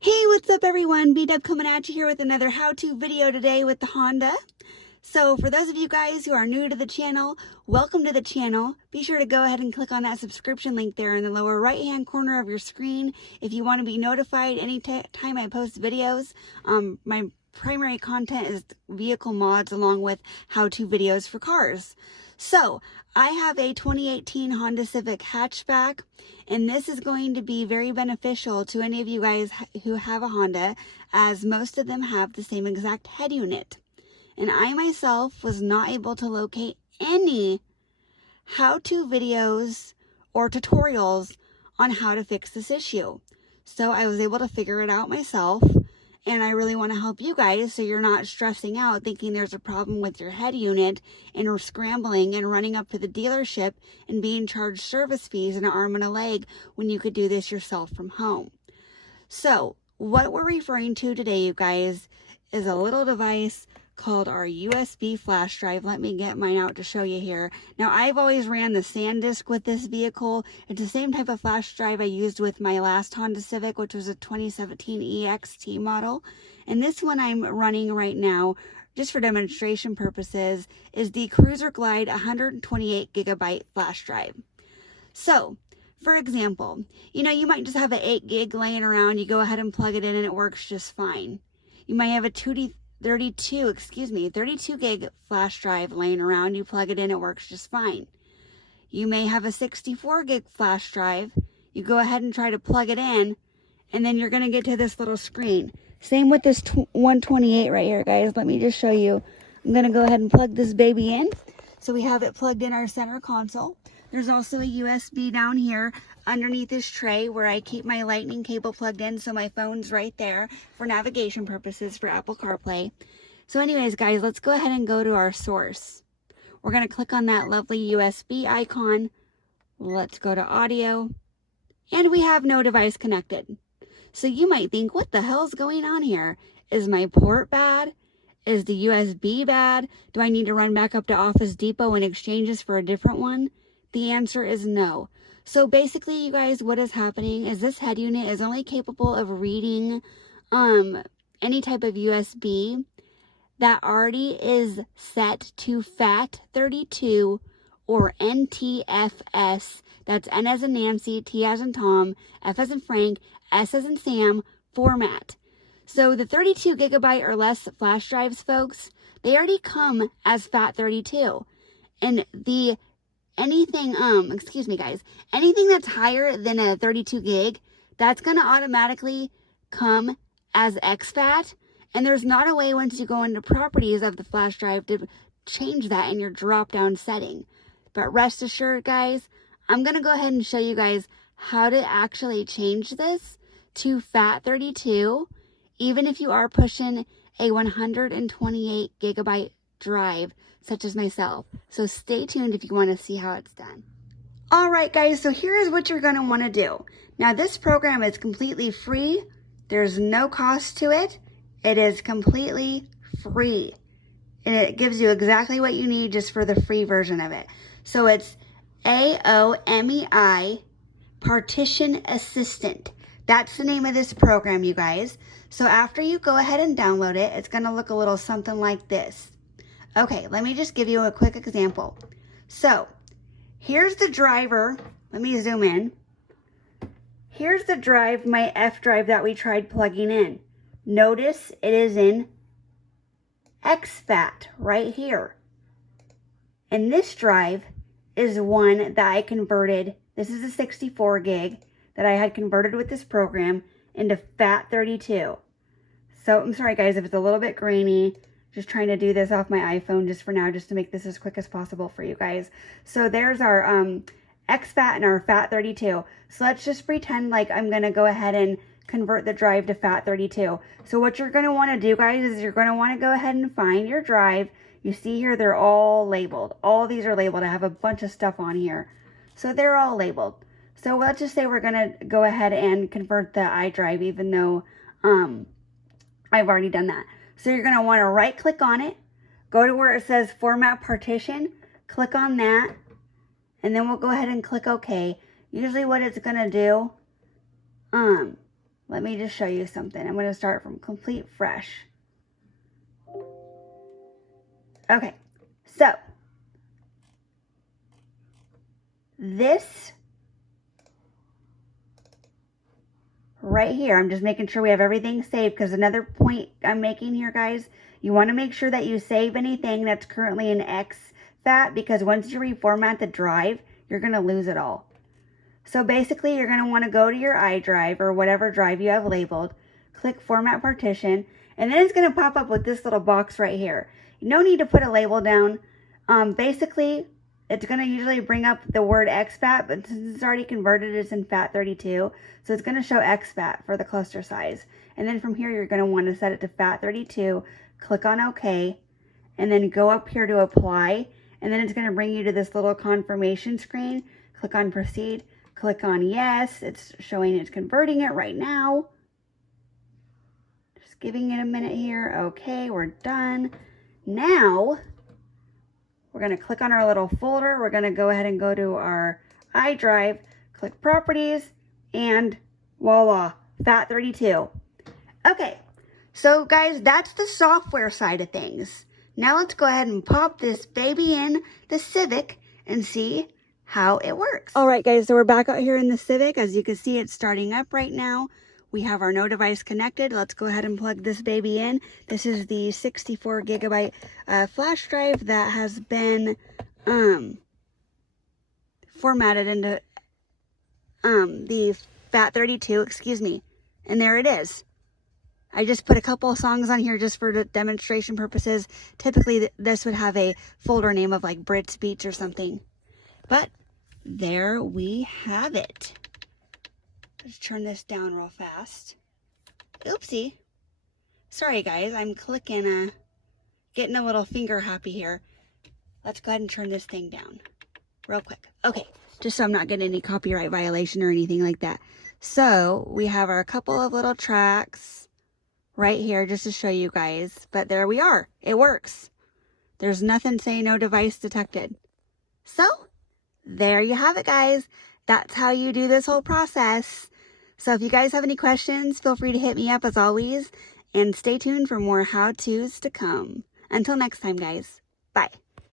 Hey, what's up everyone? B-Dub coming at you here with another how-to video today with the Honda. So for those of you guys who are new to the channel, welcome to the channel. Be sure to go ahead and click on that subscription link there in the lower right-hand corner of your screen if you want to be notified anytime I post videos. My primary content is vehicle mods along with how-to videos for cars. So I have a 2018 Honda Civic hatchback, and this is going to be very beneficial to any of you guys who have a Honda, as most of them have the same exact head unit. And I myself was not able to locate any how-to videos or tutorials on how to fix this issue. So I was able to figure it out myself, and I really want to help you guys so you're not stressing out thinking there's a problem with your head unit and are scrambling and running up to the dealership and being charged service fees and an arm and a leg when you could do this yourself from home. So what we're referring to today, you guys, is a little device called our USB flash drive. Let me get mine out to show you here. Now, I've always ran the Sandisk with this vehicle. It's the same type of flash drive I used with my last Honda Civic, which was a 2017 EXT model. And this one I'm running right now, just for demonstration purposes, is the Cruzer Glide 128 gigabyte flash drive. So, for example, you might just have an 8 gig laying around. You go ahead and plug it in and it works just fine. You might have a 32 gig flash drive laying around. You plug it in, it works just fine. You may have a 64 gig flash drive. You go ahead and try to plug it in, and then you're going to get to this little screen. Same with this 128 right here, guys. Let me just show you. I'm going to go ahead and plug this baby in. So we have it plugged in our center console. There's also a USB down here underneath this tray where I keep my lightning cable plugged in, so my phone's right there for navigation purposes for Apple CarPlay. So anyways, guys, let's go ahead and go to our source. We're going to click on that lovely USB icon. Let's go to audio. And we have no device connected. So you might think, what the hell's going on here? Is my port bad? Is the USB bad? Do I need to run back up to Office Depot and exchange this for a different one? The answer is no. So basically, you guys, what is happening is this head unit is only capable of reading any type of USB that already is set to FAT32 or NTFS. That's N as in Nancy, T as in Tom, F as in Frank, S as in Sam format. So the 32 gigabyte or less flash drives, folks, they already come as FAT32. And anything that's higher than a 32 gig, that's going to automatically come as exFAT. And there's not a way once you go into properties of the flash drive to change that in your drop down setting. But rest assured, guys, I'm going to go ahead and show you guys how to actually change this to FAT32, even if you are pushing a 128 gigabyte drive, such as myself. So stay tuned if you want to see how it's done. All right, guys, so here is what you're going to want to do. Now, this program is completely free. There's no cost to it. It is completely free. And it gives you exactly what you need just for the free version of it. So it's AOMEI Partition Assistant. That's the name of this program, you guys. So after you go ahead and download it, it's going to look a little something like this. Okay, let me just give you a quick example. So here's the driver. Let me zoom in. Here's the drive, my F drive that we tried plugging in. Notice it is in exFAT right here. And this drive is one that I converted. This is a 64 gig that I had converted with this program into FAT32. So I'm sorry, guys, if it's a little bit grainy. Just trying to do this off my iPhone just for now, just to make this as quick as possible for you guys. So there's our exFAT and our FAT32. So let's just pretend like I'm going to go ahead and convert the drive to FAT32. So what you're going to want to do, guys, is you're going to want to go ahead and find your drive. You see here, they're all labeled. All these are labeled. I have a bunch of stuff on here. So they're all labeled. So let's just say we're going to go ahead and convert the iDrive, even though I've already done that. So you're going to want to right click on it, go to where it says Format Partition, click on that, and then we'll go ahead and click OK. Usually what it's going to do let me just show you something. I'm going to start from complete fresh. Okay, so this right here, I'm just making sure we have everything saved, because another point I'm making here, guys, you want to make sure that you save anything that's currently in exFAT, because once you reformat the drive, you're going to lose it all. So basically, you're going to want to go to your iDrive or whatever drive you have labeled, click Format Partition, and then it's going to pop up with this little box right here. No need to put a label down. Basically, it's going to usually bring up the word exFAT, but since it's already converted, it's in FAT32, so it's going to show exFAT for the cluster size. And then from here, you're going to want to set it to FAT32, click on OK, and then go up here to Apply, and then it's going to bring you to this little confirmation screen. Click on Proceed. Click on yes. It's showing it's converting it right now. Just giving it a minute here. Okay, we're done. Now, we're going to click on our little folder. We're going to go ahead and go to our iDrive, click Properties, and voila, FAT32. Okay, so guys, that's the software side of things. Now let's go ahead and pop this baby in the Civic and see how it works. All right, guys, so we're back out here in the Civic. As you can see, it's starting up right now. We have our no device connected. Let's go ahead and plug this baby in. This is the 64 gigabyte flash drive that has been formatted into the FAT32, excuse me. And there it is. I just put a couple of songs on here just for the demonstration purposes. Typically, this would have a folder name of like Brits Beats or something. But there we have it. Let's turn this down real fast. Oopsie. Sorry, guys. I'm clicking, getting a little finger happy here. Let's go ahead and turn this thing down real quick. Okay, just so I'm not getting any copyright violation or anything like that. So we have our couple of little tracks right here just to show you guys. But there we are. It works. There's nothing saying no device detected. So there you have it, guys. That's how you do this whole process. So if you guys have any questions, feel free to hit me up as always. And stay tuned for more how-tos to come. Until next time, guys. Bye.